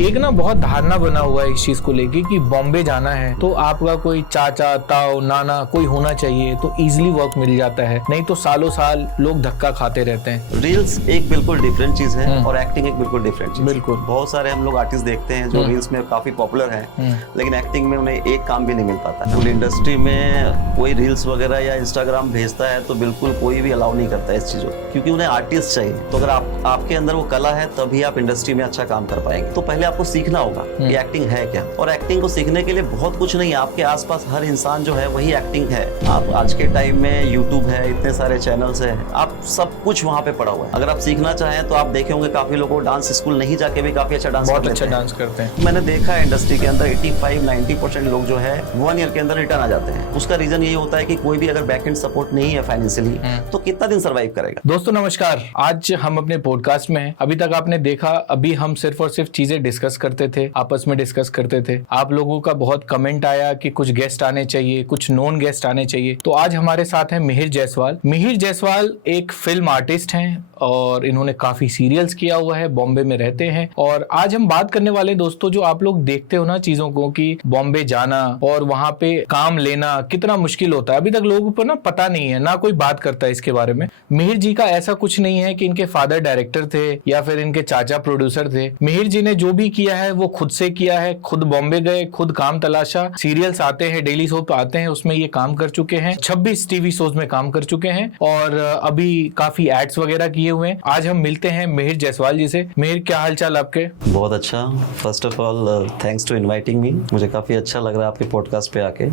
एक ना बहुत धारणा बना हुआ है इस चीज को लेके कि बॉम्बे जाना है तो आपका कोई चाचा ताऊ नाना कोई होना चाहिए तो इजीली वर्क मिल जाता है, नहीं तो सालों साल लोग धक्का खाते रहते हैं। रील्स एक बिल्कुल डिफरेंट चीज है और एक्टिंग एक बिल्कुल डिफरेंट चीज। बिल्कुल। बहुत सारे हम लोग आर्टिस्ट देखते हैं जो रील्स में काफी पॉपुलर हैं, लेकिन एक्टिंग में उन्हें एक काम भी नहीं मिल पाता। फुल इंडस्ट्री में कोई रील्स वगैरह या इंस्टाग्राम भेजता है तो बिल्कुल कोई भी अलाउ नहीं करता है इस चीजों को, क्योंकि उन्हें आर्टिस्ट चाहिए। तो अगर आपके अंदर वो कला है तभी आप इंडस्ट्री में अच्छा काम कर पाएंगे। तो पहले आपको सीखना होगा कि एक्टिंग है क्या, और एक्टिंग को सीखने के लिए बहुत कुछ नहीं है, आपके आसपास हर इंसान जो है वही एक्टिंग है। आप आज के टाइम में यूट्यूब है, इतने सारे चैनल्स है, आप सब कुछ वहाँ पे पड़ा हुआ है। अगर आप सीखना चाहें तो आप देखे होंगे काफी लोगों डांस स्कूल नहीं जाके भी काफी अच्छा डांस करते हैं। मैंने देखा है इंडस्ट्री के अंदर 85-90% लोग जो है 1 ईयर के अंदर रिटर्न आ जाते हैं। उसका रीजन यही होता है कि कोई भी अगर बैकएंड सपोर्ट नहीं है फाइनेंशियली तो कितना दिन सर्वाइव करेगा। दोस्तों नमस्कार, आज हम अपने पॉडकास्ट में हैं। अभी तक आपने देखा, अभी हम सिर्फ और सिर्फ चीजें डिस्कस करते थे, आपस में डिस्कस करते थे। आप लोगों का बहुत कमेंट आया कि कुछ गेस्ट आने चाहिए, कुछ नॉन गेस्ट आने चाहिए। तो आज हमारे साथ हैं मिहिर जायसवाल। मिहिर जायसवाल एक फिल्म आर्टिस्ट हैं और इन्होंने काफी सीरियल्स किया हुआ है, बॉम्बे में रहते हैं। और आज हम बात करने वाले दोस्तों, जो आप लोग देखते हो ना चीजों को कि बॉम्बे जाना और वहां पे काम लेना कितना मुश्किल होता है, अभी तक लोगों को ना पता नहीं है, ना कोई बात करता है इसके बारे में। मिहिर जी का ऐसा कुछ नहीं है कि इनके फादर डायरेक्टर थे या फिर इनके चाचा प्रोड्यूसर थे। मिहिर जी ने जो भी किया है वो खुद से किया है, खुद बॉम्बे गए, खुद काम तलाशा। सीरियल्स आते हैं, डेली सोप आते हैं, उसमें ये काम कर चुके हैं। 26 टीवी शोज में काम कर चुके हैं और अभी काफी एड्स वगैरह किए हुए हैं। आज हम मिलते हैं मिहिर जायसवाल जी से। मिहिर, क्या हाल चाल आपके? बहुत अच्छा। First of all thanks to inviting me. मुझे काफी अच्छा लग रहा है आपके पॉडकास्ट पे आके।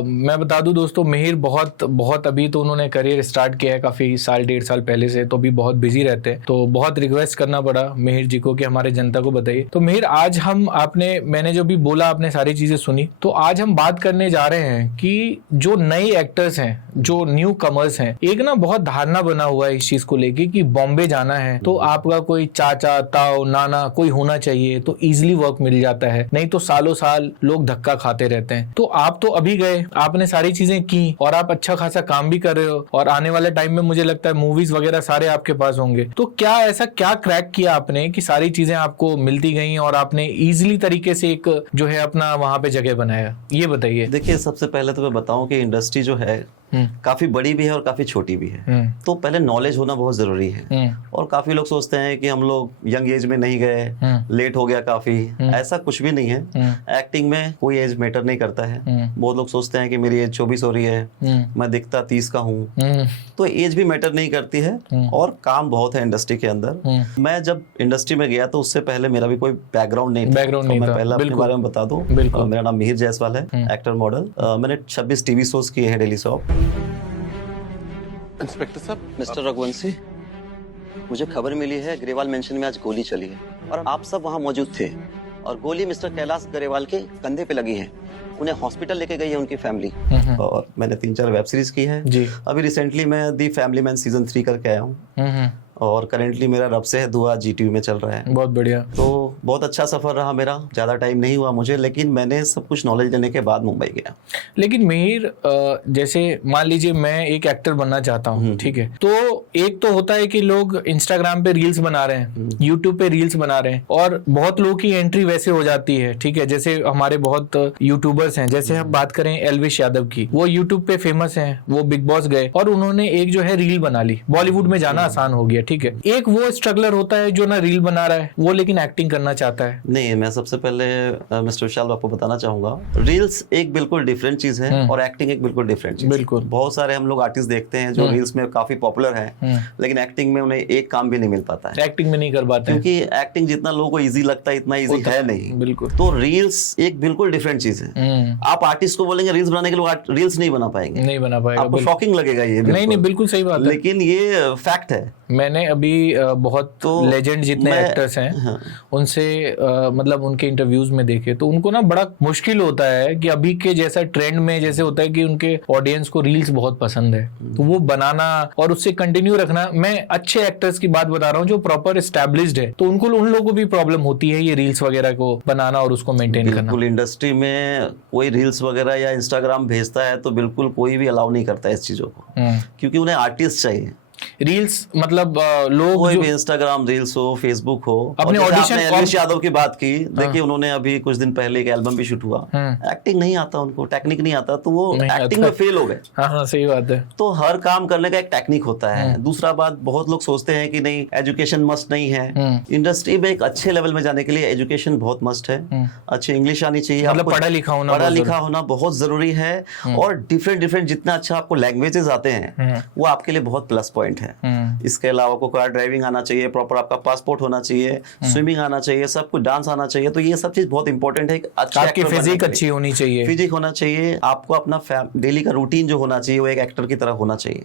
मैं बता दूं दोस्तों, मिहिर बहुत अभी तो उन्होंने करियर स्टार्ट किया है काफी साल, 1.5 साल पहले से, तो भी बहुत बिजी रहते हैं। तो बहुत रिक्वेस्ट करना पड़ा मिहिर जी को कि हमारे जनता को बताइए। तो मिहिर, आज हम मैंने जो भी बोला आपने सारी चीजें सुनी, तो आज हम बात करने जा रहे हैं कि जो नए एक्टर्स हैं, जो न्यू कमर्स हैं, एक ना बहुत धारणा बना हुआ है इस चीज को लेके कि बॉम्बे जाना है तो आपका कोई चाचा ताऊ नाना कोई होना चाहिए तो इजीली वर्क मिल जाता है, नहीं तो सालों साल लोग धक्का खाते रहते हैं। तो आप तो अभी गए, आपने सारी चीजें की और आप अच्छा खासा काम भी कर रहे हो और आने वाले टाइम में मुझे लगता है मूवीज वगैरह सारे आपके पास होंगे। तो क्या ऐसा क्या क्रैक किया आपने कि सारी चीजें आपको मिलती गई और आपने इजीली तरीके से एक जो है अपना वहां पे जगह बनाया, ये बताइए। देखिए, सबसे पहले तो मैं बताऊं कि इंडस्ट्री जो है काफी बड़ी भी है और काफी छोटी भी है। तो पहले नॉलेज होना बहुत जरूरी है। और काफी लोग सोचते हैं कि हम लोग यंग एज में नहीं गए, लेट हो गया काफी। ऐसा कुछ भी नहीं है। एक्टिंग में कोई एज मैटर नहीं करता है। बहुत लोग सोचते हैं कि मेरी एज 24 हो रही है, मैं दिखता 30 का हूँ, तो एज भी मैटर नहीं करती है। और काम बहुत है इंडस्ट्री के अंदर। मैं जब इंडस्ट्री में गया तो उससे पहले मेरा भी कोई बैकग्राउंड नहीं था। तो मैं पहले अपने बारे में बता दूं। मेरा नाम मिहिर जायसवाल है, एक्टर मॉडल। मैंने 26 टीवी शोज किए हैं, डेली सोप। इंस्पेक्टर साहब। मिस्टर रघुवंशी, मुझे खबर मिली है ग्रेवाल मेंशन में आज गोली चली है और आप सब वहाँ मौजूद थे। और गोली मिस्टर कैलाश ग्रेवाल के कंधे पे लगी है। उन्हें हॉस्पिटल लेके गई है उनकी फैमिली। और मैंने 3-4 वेब सीरीज की है जी। अभी रिसेंटली मैं दी फैमिली मैन सीजन 3 करके आया हूँ और करेंटली मेरा रब से है दुआ GTV में चल रहा है। बहुत बढ़िया। तो बहुत अच्छा सफर रहा मेरा। ज्यादा टाइम नहीं हुआ मुझे, लेकिन मैंने सब कुछ नॉलेज लेने के बाद मुंबई गया। लेकिन मिहिर, जैसे मान लीजिए मैं एक एक्टर बनना चाहता हूँ, ठीक है, तो एक तो होता है कि लोग इंस्टाग्राम पे रील्स बना रहे हैं, यूट्यूब पे रील्स बना रहे हैं और बहुत लोगों की एंट्री वैसे हो जाती है, ठीक है। जैसे हमारे बहुत यूट्यूबर्स हैं, जैसे हम बात करें एल्विश यादव की, वो यूट्यूब पे फेमस हैं, वो बिग बॉस गए और उन्होंने एक जो है रील बना ली। बॉलीवुड में जाना आसान हो गया, ठीक है। एक वो स्ट्रगलर होता है जो ना रील बना रहा है वो, लेकिन एक्टिंग करना चाहता है। नहीं, मैं सबसे पहले मिस्टर विशाल आपको बताना चाहूंगा, रील्स एक बिल्कुल डिफरेंट चीज है और एक्टिंग एक बिल्कुल डिफरेंट चीज। बिल्कुल। बहुत सारे हम लोग आर्टिस्ट देखते हैं जो रील्स में काफी पॉपुलर हैं, लेकिन एक्टिंग में उन्हें एक काम भी नहीं मिल पाता है। एक्टिंग में नहीं कर पाते क्योंकि एक्टिंग जितना लोगों को इजी लगता है इतना इजी है नहीं। बिल्कुल। तो रील्स एक बिल्कुल डिफरेंट चीज है। आप आर्टिस्ट को बोलेंगे रील्स बनाने के लिए, रील्स नहीं बना पाएंगे, नहीं बना पाएगा। आपको शॉकिंग लगेगा ये। नहीं, बिल्कुल सही बात है, लेकिन ये फैक्ट है। मैंने अभी बहुत लेजेंड जितने एक्टर्स हैं उनसे मतलब उनके इंटरव्यूज में देखे तो उनको ना बड़ा मुश्किल होता है कि अभी के जैसा ट्रेंड में जैसे होता है कि उनके ऑडियंस को रील्स बहुत पसंद है, तो वो बनाना और उससे कंटिन्यू रखना। मैं अच्छे एक्टर्स की बात बता रहा हूँ जो प्रॉपर एस्टैब्लिश्ड है, तो उन लोगों को भी प्रॉब्लम होती है ये रील्स वगैरह को बनाना और उसको मेंटेन करना। बिल्कुल। इंडस्ट्री में कोई रील्स वगैरह या इंस्टाग्राम भेजता है तो बिल्कुल कोई भी अलाउ नहीं करता है इस चीजों को, क्योंकि उन्हें आर्टिस्ट चाहिए। रील्स मतलब लोग कोई जो भी इंस्टाग्राम रील्स हो, फेसबुक हो। अपने और जैसे audition आपने एलविश यादव की बात की, देखिए उन्होंने अभी कुछ दिन पहले एक एल्बम भी शूट हुआ, एक्टिंग नहीं आता उनको, टेक्निक नहीं आता, तो वो नहीं एक्टिंग आता। में फेल हो गए। हाँ सही बात है। तो हर काम करने का एक टेक्निक होता है। दूसरा बात, बहुत लोग सोचते हैं कि नहीं एजुकेशन मस्ट नहीं है। इंडस्ट्री में एक अच्छे लेवल में जाने के लिए एजुकेशन बहुत मस्ट है, अच्छी इंग्लिश आनी चाहिए, मतलब आपको पढ़ा लिखा होना पढ़ा बहुत लिखा होना बहुत जरूरी है। और डिफरेंट जितना अच्छा आपको लैंग्वेजेस आते हैं वो आपके लिए बहुत प्लस पॉइंट है। इसके अलावा आपको कार ड्राइविंग आना चाहिए, प्रॉपर आपका पासपोर्ट होना चाहिए, स्विमिंग आना चाहिए, सब कुछ डांस आना चाहिए। तो ये सब चीज बहुत इंपॉर्टेंट है। आपकी फिजिक अच्छी होनी चाहिए, फिजिक होना चाहिए, आपको अपना डेली का रूटीन जो होना चाहिए वो एक एक्टर की तरह होना चाहिए।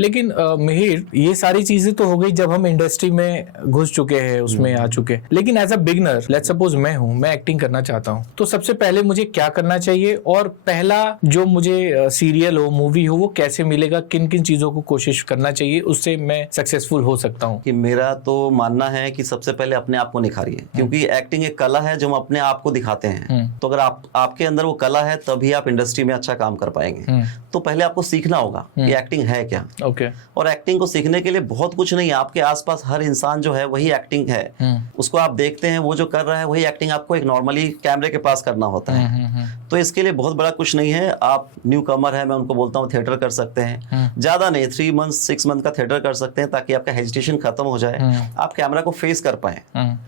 लेकिन मिहिर, ये सारी चीजें तो हो गई जब हम इंडस्ट्री में घुस चुके हैं, उसमें आ चुके हैं। लेकिन as a beginner, let's suppose मैं हूं, मैं एक्टिंग करना चाहता हूं, तो सबसे पहले मुझे क्या करना चाहिए? और पहला जो मुझे सीरियल हो, मूवी हो, वो कैसे मिलेगा? किन किन चीजों को कोशिश करना चाहिए, उससे मैं सक्सेसफुल हो सकता हूँ? कि मेरा तो मानना है कि सबसे पहले अपने आप को निखारिए, क्योंकि एक्टिंग एक कला है जो हम अपने आप को दिखाते हैं। तो अगर आपके अंदर वो कला है तभी आप इंडस्ट्री में अच्छा काम कर पाएंगे। तो पहले आपको सीखना होगा कि एक्टिंग है क्या। ओके। और एक्टिंग को सीखने के लिए बहुत कुछ नहीं है, आपके आसपास हर इंसान जो है वही एक्टिंग है, उसको आप देखते हैं, वो जो कर रहा है वही एक्टिंग आपको एक नॉर्मली कैमरे के पास करना होता है। तो इसके लिए बहुत बड़ा कुछ नहीं है। आप न्यू कमर है, मैं उनको बोलता हूँ थिएटर कर सकते हैं, ज्यादा नहीं, 3 मंथ 6 मंथ का थिएटर कर सकते हैं, ताकि आपका हेजिटेशन खत्म हो जाए, आप कैमरा को फेस कर पाए।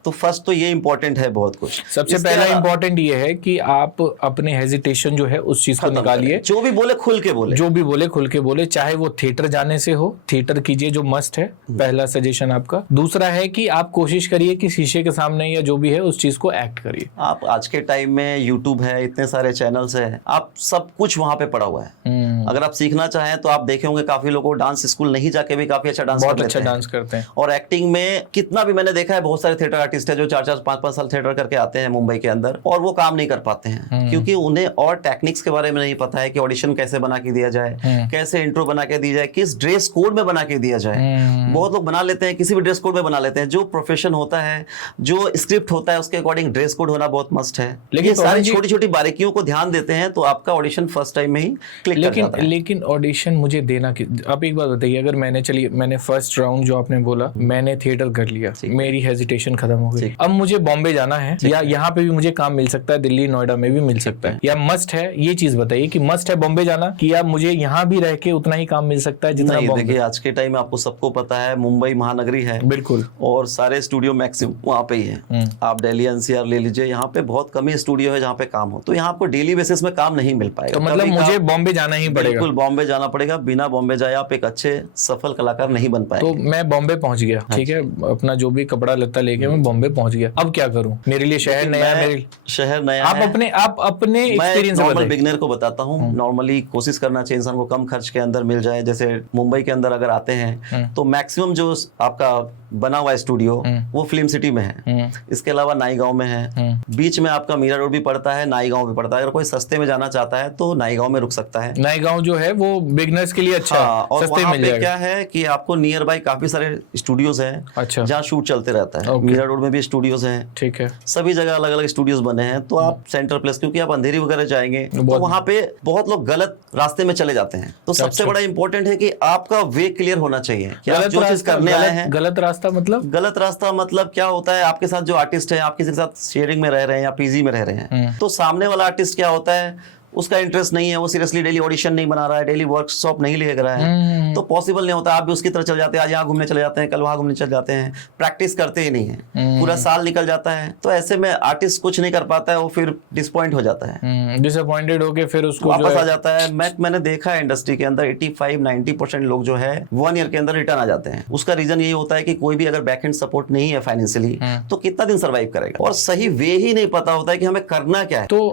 तो फर्स्ट तो ये इंपॉर्टेंट है बहुत कुछ। सबसे पहला इंपॉर्टेंट ये है कि आप अपने हेजिटेशन जो है उस चीज को निकालिए। जो भी बोले खुल के बोले, जो भी बोले खुल के बोले, चाहे वो थिएटर जाने से हो, थिएटर कीजिए, जो मस्ट है, पहला सजेशन आपका। दूसरा है कि आप कोशिश करिए कि शीशे के सामने या जो भी है उस चीज को एक्ट करिए। आप आज के टाइम में यूट्यूब है, इतने सारे चैनल्स है, आप सब कुछ वहां पे पड़ा हुआ है। अगर आप सीखना चाहें तो आप देखे होंगे काफी लोगों को डांस स्कूल नहीं जाके भी काफी अच्छा डांस बहुत अच्छा डांस करते हैं। और एक्टिंग में कितना भी मैंने देखा है, बहुत सारे थिएटर आर्टिस्ट है जो 4-4 5-5 साल थिएटर करके आते हैं मुंबई के अंदर, और वो काम नहीं कर पाते हैं, क्योंकि उन्हें और टेक्निक्स के बारे में नहीं पता है कि ऑडिशन कैसे बना के दिया जाए, कैसे इंट्रो बना के दी जाए, किस ड्रेस कोड में बना के दिया जाए। बहुत लोग बना लेते हैं, किसी भी ड्रेस कोड में बना लेते हैं। जो प्रोफेशन होता है, जो स्क्रिप्ट होता है, उसके अकॉर्डिंग ड्रेस कोड होना बहुत मस्ट है। लेकिन सारी छोटी छोटी बारीकियों को ध्यान देते हैं तो आपका ऑडिशन फर्स्ट टाइम में ही क्लिक कर जाता है। लेकिन ऑडिशन मुझे देना आप एक बात बताइए, अगर मैंने फर्स्ट राउंड जो आपने बोला, मैंने थिएटर कर लिया, मेरी हेजिटेशन खत्म हो गई, अब मुझे बॉम्बे जाना है, या यहाँ पे भी मुझे काम मिल सकता है, दिल्ली नोएडा में भी मिल सकता है, या मस्ट है? ये चीज बताइए कि मस्ट है बॉम्बे जाना, कि या मुझे यहाँ भी रह के उतना ही काम मिल सकता है जितना बॉम्बे? देखिए आज के टाइम में आपको सबको पता है, मुंबई महानगरी है बिल्कुल, और सारे स्टूडियो मैक्सिमम वहाँ पे ही है। आप दिल्ली एनसीआर ले लीजिए, यहाँ पे बहुत कम ही स्टूडियो है जहाँ पे काम हो, तो यहाँ आपको डेली बेसिस में काम नहीं मिल पाएगा। तो मतलब मुझे बॉम्बे जाना ही पड़ेगा? बिल्कुल बॉम्बे जाना पड़ेगा, बिना बॉम्बे जाए आप एक अच्छे सफल कलाकार नहीं बन पाएंगे। तो मैं बॉम्बे पहुंच गया, ठीक है, अपना जो भी कपड़ा लत्ता लेके मैं बॉम्बे पहुंच गया, अब क्या करूं? मेरे लिए शहर नया, शहर नया आप अपने एक्सपीरियंस से नॉर्मल बिगनर को बताता हूँ। नॉर्मली कोशिश करना चाहिए इंसान को कम खर्च के अंदर मिल जाए। जैसे मुंबई के अंदर अगर आते हैं तो मैक्सिमम जो आपका बना हुआ स्टूडियो वो फिल्म सिटी में है, इसके अलावा नाईगांव में है, बीच में आपका मीरा रोड भी पड़ता है, नाईगांव भी पड़ता है। अगर कोई सस्ते में जाना चाहता है तो नाईगांव में रुक सकता है। नाईगांव जो है वो बिगनर्स के लिए अच्छा है, और सस्ते वहाँ मिल पे जाएगा। क्या है कि आपको नियर बाय काफी सारे स्टूडियोज हैं, अच्छा, जहाँ शूट चलते रहता है। मीरा रोड में भी स्टूडियोज हैं, ठीक है, सभी जगह अलग अलग स्टूडियोज बने हैं। तो आप सेंट्रल प्लेस, क्योंकि आप अंधेरी वगैरह जाएंगे तो वहाँ पे बहुत लोग गलत रास्ते में चले जाते हैं। तो सबसे बड़ा इंपॉर्टेंट है कि आपका वे क्लियर होना चाहिए कि आप जो चीज करने आए हैं। गलत रास्ता मतलब? गलत रास्ता मतलब क्या होता है, आपके साथ जो आर्टिस्ट है, आप किसी के साथ शेयरिंग में रह रहे हैं या पीजी में रह रहे हैं, तो सामने वाला आर्टिस्ट क्या होता है, उसका इंटरेस्ट नहीं है, वो सीरियसली डेली ऑडिशन नहीं बना रहा है, डेली वर्कशॉप नहीं ले रहा है, तो पॉसिबल नहीं होता। आप भी उसकी तरह चल जाते हैं, आज यहाँ घूमने चले जाते हैं, कल वहाँ घूमने चले जाते हैं, प्रैक्टिस करते ही नहीं है, पूरा साल निकल जाता है। तो ऐसे में आर्टिस्ट कुछ नहीं कर पाता है, वो फिर डिसपॉइंट हो जाता है, डिसअपॉइंटेड होके फिर उसको वापस आ जाता है। मैंने देखा है इंडस्ट्री के अंदर 85-90% लोग जो है 1 ईयर के अंदर रिटर्न आ जाते हैं। उसका रीजन यही होता है कि कोई भी अगर बैकएंड सपोर्ट नहीं है फाइनेंशियली, तो कितना दिन सर्वाइव करेगा, और सही वे ही नहीं पता होता है कि हमें करना क्या है। तो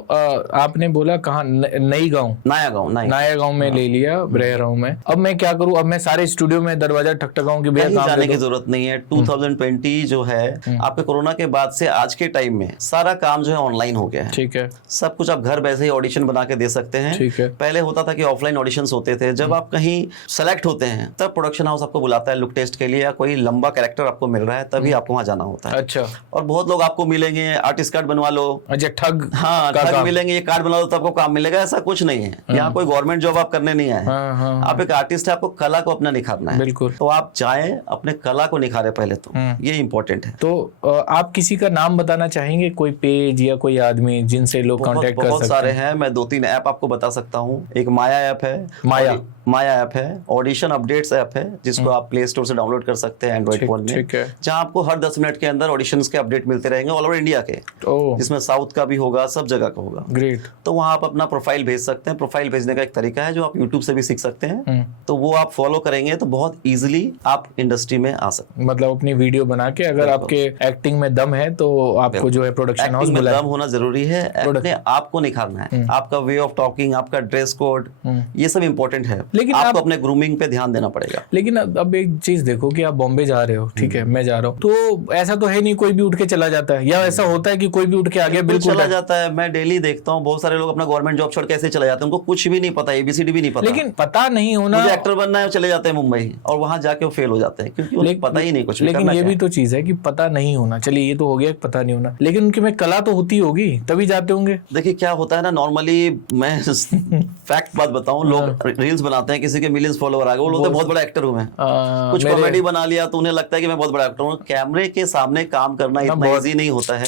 आपने बोला कहाँ? नई गाँव, नया गांव में ले लिया, रह रहा हूं मैं, अब मैं क्या करूं? अब मैं सारे स्टूडियो में दरवाजा ठकठकाऊं कि भैया काम जाने की जरूरत नहीं है। 2020 जो है आपके कोरोना के बाद से आज के टाइम में सारा काम जो है ऑनलाइन हो गया है, ठीक है, सब कुछ आप घर बैठे ही ऑडिशन बना के दे सकते हैं, ठीक है। पहले होता था कि ऑफलाइन ऑडिशंस होते थे, जब आप कहीं सेलेक्ट होते हैं तब प्रोडक्शन हाउस आपको बुलाता है लुक टेस्ट के लिए, या कोई लंबा कैरेक्टर आपको मिल रहा है तभी आपको वहां जाना होता है। अच्छा, और बहुत लोग आपको मिलेंगे, आर्टिस्ट कार्ड बनवा लो, अच्छा, ठग, हाँ ठग मिलेंगे, ये कार्ड बना लो तो आपको काम काम मिलेगा, ऐसा कुछ नहीं है। यहाँ कोई गवर्नमेंट जॉब आप करने नहीं आए, आप एक आर्टिस्ट है, आपको कला को अपना निखारना है। बिल्कुल। तो आप जाएं अपने कला को निखारे पहले, तो ये इंपॉर्टेंट है। तो आप किसी का नाम बताना चाहेंगे, कोई पेज या कोई आदमी जिनसे लोग कांटेक्ट कर सकते हैं? बहुत सारे हैं, मैं 2-3 ऐप आपको बता सकता हूँ। एक माया ऐप है, माया ऐप है, ऑडिशन अपडेट्स ऐप है, जिसको आप प्ले स्टोर से डाउनलोड कर सकते हैं एंड्रॉइड फोन में, जहां आपको हर 10 मिनट के अंदर ऑडिशंस के अपडेट मिलते रहेंगे ऑल ओवर इंडिया के, जिसमें साउथ का भी होगा, सब जगह का होगा। ग्रेट। तो वहां आप अपना प्रोफाइल भेज सकते हैं। प्रोफाइल भेजने का एक तरीका है जो आप यूट्यूब से भी सीख सकते हैं, तो वो आप फॉलो करेंगे तो बहुत इजीली आप इंडस्ट्री में आ सकते हैं। मतलब अपनी वीडियो बना के, अगर आपके एक्टिंग में दम है तो आपको जो है प्रोडक्शन हाउस में दम होना जरूरी है, अपने आप को निखारना है, आपका वे ऑफ टॉकिंग, आपका ड्रेस कोड, ये सब इंपॉर्टेंट है। लेकिन आपको अपने ग्रूमिंग पे ध्यान देना पड़ेगा। लेकिन अब एक चीज देखो कि आप बॉम्बे जा रहे हो, ठीक है, मैं जा रहा हूँ, तो ऐसा तो है नहीं कोई भी उठ के चला जाता है, या ऐसा होता है कि कोई भी उठ के आगे बिल्कुल चला जाता है? मैं डेली देखता हूँ बहुत सारे लोग अपना गवर्नमेंट जॉब छोड़ के ऐसे चले जाते हैं, उनको कुछ भी नहीं पता, ABCD भी नहीं पता। लेकिन पता नहीं होना, मुझे एक्टर बनना है, चले जाते हैं मुंबई और वहां जाके वो फेल हो जाते हैं, क्योंकि उनको पता ही नहीं कुछ। लेकिन ये भी तो चीज है कि पता नहीं होना, चलिए ये तो हो गया पता नहीं होना, लेकिन उनके में कला तो होती होगी तभी जाते होंगे। देखिए क्या होता है ना, नॉर्मली मैं फैक्ट बात बताऊं, लोग रील्स बनाते हैं, किसी के मिलियंस फॉलोवर आ गए, वो लोग बहुत बड़ा एक्टर हूं मैं, कुछ कॉमेडी बना लिया तो उन्हें लगता है कि मैं बहुत बड़ा एक्टर हूं। कैमरे के सामने काम करना इतना इजी नहीं होता है।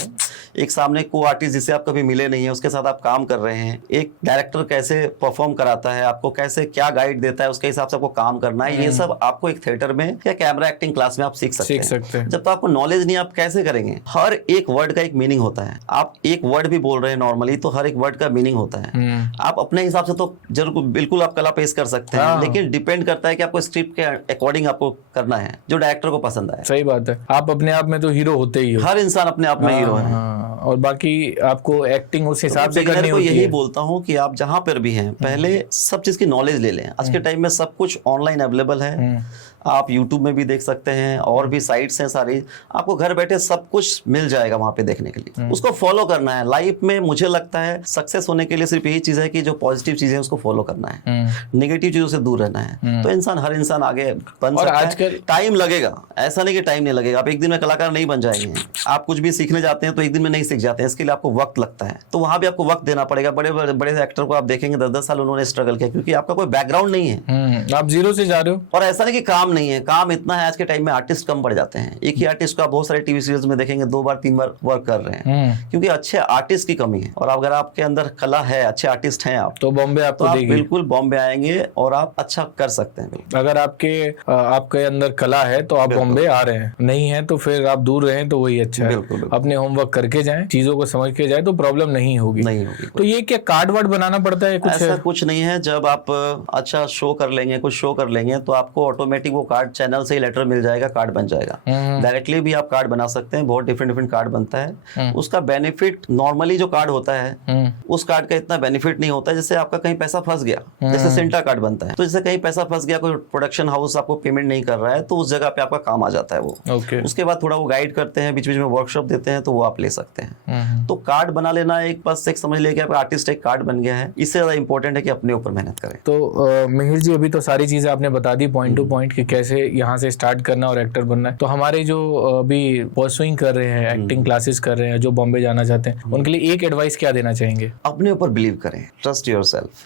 एक सामने को आर्टिस्ट जिससे आप कभी मिले नहीं है, उसके साथ आप काम कर रहे हैं, एक डायरेक्टर कैसे परफॉर्म कराता है, आपको कैसे क्या गाइड देता है, उसके हिसाब से आपको काम करना है। ये सब आपको एक थिएटर में या कैमरा एक्टिंग क्लास में आप सीख सकते हैं। जब तो आपको नॉलेज नहीं, आप कैसे करेंगे? हर एक वर्ड का एक मीनिंग होता है। आप एक वर्ड भी बोल रहे हैं नॉर्मली, तो हर एक वर्ड का मीनिंग होता है। आप अपने हिसाब से तो जरूर बिल्कुल आप कला पेश कर सकते हैं, लेकिन डिपेंड करता है कि आपको स्क्रिप्ट के अकॉर्डिंग आपको करना है जो डायरेक्टर को पसंद आए। सही बात है, आप अपने आप में तो हीरो होते ही हो, हर इंसान अपने आप में हीरो है, और बाकी आपको एक्टिंग उस हिसाब से करनी होती है। यही बोलता हूँ कि आप जहां पर भी हैं, पहले सब चीज की नॉलेज ले लें। आज के टाइम में सब कुछ ऑनलाइन अवेलेबल है, आप YouTube में भी देख सकते हैं, और भी साइट्स हैं सारी, आपको घर बैठे सब कुछ मिल जाएगा वहां पे देखने के लिए। उसको फॉलो करना है। लाइफ में मुझे लगता है सक्सेस होने के लिए सिर्फ यही चीज है कि जो पॉजिटिव चीजें उसको फॉलो करना है, नेगेटिव चीजों से दूर रहना है, तो हर इंसान आगे बन सकता है। टाइम लगेगा, ऐसा नहीं कि टाइम नहीं लगेगा, आप एक दिन में कलाकार नहीं बन जाएंगे। आप कुछ भी सीखने जाते हैं तो एक दिन में नहीं सीख जाते हैं, इसके लिए आपको वक्त लगता है, तो वहां भी आपको वक्त देना पड़ेगा। बड़े बड़े एक्टर को आप देखेंगे 10-10 साल उन्होंने स्ट्रगल किया, क्योंकि आपका कोई बैकग्राउंड नहीं है, आप जीरो से जा रहे हो। और ऐसा नहीं कि काम नहीं है, काम इतना है। आज के टाइम में आर्टिस्ट कम पड़ जाते हैं, एक ही आर्टिस्ट को आप बहुत सारे टीवी सीरियल्स में देखेंगे 2 बार 3 बार वर्क कर रहे हैं, क्योंकि अच्छे आर्टिस्ट की कमी है। और अगर आपके अंदर कला है, अच्छे आर्टिस्ट हैं आप, तो बॉम्बे आपको आप बिल्कुल बॉम्बे आएंगे और आप अच्छा कर सकते हैं। अगर आपके अंदर कला है तो आप बॉम्बे आ रहे हैं, नहीं है तो फिर आप दूर रहें तो वही अच्छा है। अपने होमवर्क करके जाएं, चीजों को समझ के जाए तो प्रॉब्लम नहीं होगी। तो ये क्या कार्ड वर्ड बनाना पड़ता है? कुछ ऐसा कुछ नहीं है। जब आप अच्छा शो कर लेंगे, कुछ शो कर लेंगे, तो आपको ऑटोमेटिक वो कार्ड चैनल से लेटर मिल जाएगा, कार्ड बन जाएगा। डायरेक्टली भी आप कार्ड बना सकते हैं, बहुत डिफरेंट कार्ड बनता है। उसका बेनिफिट नॉर्मली जो कार्ड होता है, उस कार्ड का इतना बेनिफिट नहीं होता है। जैसे आपका कहीं पैसा फंस गया, जैसे सेंटा कार्ड बनता है, तो जैसे कहीं पैसा फंस गया, कोई प्रोडक्शन हाउस आपको पेमेंट नहीं कर रहा है, तो उस जगह पे आपका काम आ जाता है वो। उसके बाद थोड़ा वो गाइड करते हैं, बीच बीच में वर्कशॉप देते हैं, तो वो आप ले सकते हैं। तो कार्ड बना लेना एक बस एक समझ लिया कि आपका आर्टिस्ट एक कार्ड बन गया है। इससे ज्यादा इंपॉर्टेंट है कि अपने ऊपर मेहनत करें। तो मिहिर जी, अभी तो सारी चीजें आपने बता दी पॉइंट टू पॉइंट कि कैसे यहाँ से स्टार्ट करना और एक्टर बनना है। तो हमारे जो अभी परसुइंग कर रहे हैं, एक्टिंग क्लासेस कर रहे हैं, जो बॉम्बे जाना चाहते हैं, उनके लिए एक एडवाइस क्या देना चाहेंगे? अपने ऊपर बिलीव करें, ट्रस्ट योरसेल्फ,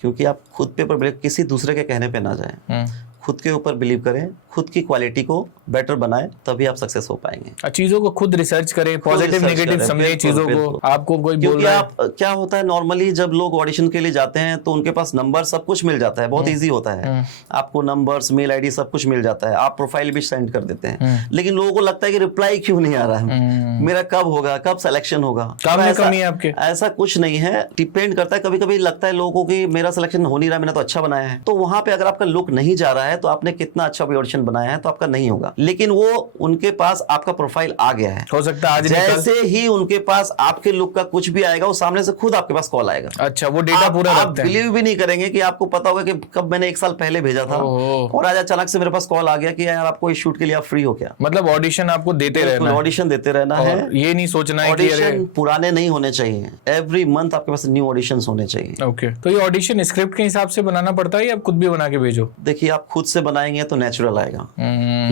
क्योंकि आप खुद पे ऊपर, किसी दूसरे के कहने पे ना जाएं, खुद के ऊपर बिलीव करें, खुद की क्वालिटी को बेटर बनाएं, तभी आप सक्सेस हो पाएंगे। चीजों को खुद रिसर्च करें, पॉजिटिव नेगेटिव समझें चीजों को। आपको कोई बोल रहा है, क्या होता है नॉर्मली जब लोग ऑडिशन के लिए जाते हैं तो उनके पास नंबर सब कुछ मिल जाता है, बहुत इजी होता है, आपको नंबर्स, मेल आईडी सब कुछ मिल जाता है, आप प्रोफाइल भी सेंड कर देते हैं, लेकिन लोगों को लगता है कि रिप्लाई क्यों नहीं आ रहा है, मेरा कब होगा, कब सिलेक्शन होगा। काम में कमी है आपके? ऐसा कुछ नहीं है, डिपेंड करता है। कभी कभी लगता है लोगों को कि मेरा सिलेक्शन हो नहीं रहा, मैंने तो अच्छा बनाया है, तो वहां पे अगर आपका लुक नहीं जा रहा है, तो आपने कितना अच्छा भी ऑडिशन बनाया है तो आपका नहीं होगा, लेकिन वो उनके पास आपका प्रोफाइल आ गया है, हो सकता है आज जैसे ही उनके पास आपके लुक का कुछ भी आएगा, वो सामने से खुद आपके पास कॉल आएगा। अच्छा, वो डेटा पूरा आप बिलीव भी नहीं करेंगे कि आपको पता होगा कि कब मैंने 1 साल पहले भेजा था और आज अचानक से मेरे पास कॉल आ गया कि यार आपको इस शूट के लिए आप फ्री हो क्या। मतलब ऑडिशन आपको देते रहना है, ऑडिशन देते रहना है, ये नहीं सोचना है ऑडिशन पुराने नहीं होने चाहिए, एवरी मंथ आपके पास न्यू ऑडिशंस होने चाहिए। ओके, तो ये ऑडिशन स्क्रिप्ट के हिसाब से बनाना पड़ता है या आप खुद भी बना के भेजो? देखिए, आप खुद से बनाएंगे तो नेचुरल आएगा,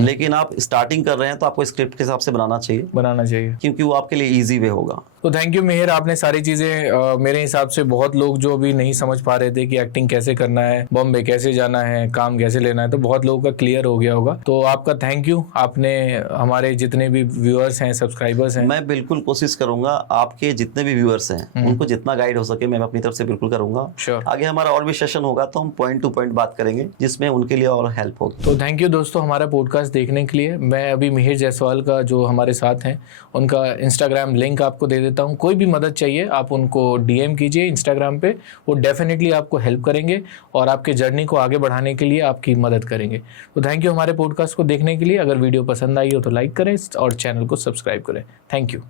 लेकिन आप स्टार्टिंग कर रहे हैं तो आपको स्क्रिप्ट के हिसाब से बनाना चाहिए, क्योंकि वो आपके लिए इजी वे होगा। तो थैंक यू मिहिर, आपने सारी चीजें मेरे हिसाब से बहुत लोग जो अभी नहीं समझ पा रहे थे कि एक्टिंग कैसे करना है, बॉम्बे कैसे जाना है, काम कैसे लेना है, तो बहुत लोगों का क्लियर हो गया होगा। तो आपका थैंक यू, आपने हमारे जितने भी व्यूअर्स हैं, सब्सक्राइबर्स हैं, मैं बिल्कुल कोशिश करूंगा आपके जितने भी व्यूअर्स हैं उनको जितना गाइड हो सके मैं अपनी तरफ से बिल्कुल करूंगा। Sure. आगे हमारा और भी सेशन होगा तो हम पॉइंट टू पॉइंट बात करेंगे जिसमें उनके लिए और हेल्प होगी। तो थैंक यू दोस्तों हमारा पॉडकास्ट देखने के लिए। मैं अभी मिहिर जायसवाल का जो हमारे साथ हैं उनका इंस्टाग्राम लिंक आपको दे देता हूँ। कोई भी मदद चाहिए आप उनको डीएम कीजिए इंस्टाग्राम पे, वो डेफिनेटली आपको हेल्प करेंगे और आपके जर्नी को आगे बढ़ाने के लिए आपकी मदद करेंगे। तो थैंक यू हमारे पॉडकास्ट को देखने के लिए। अगर वीडियो पसंद आई हो तो लाइक करें और चैनल को सब्सक्राइब करें। Thank you.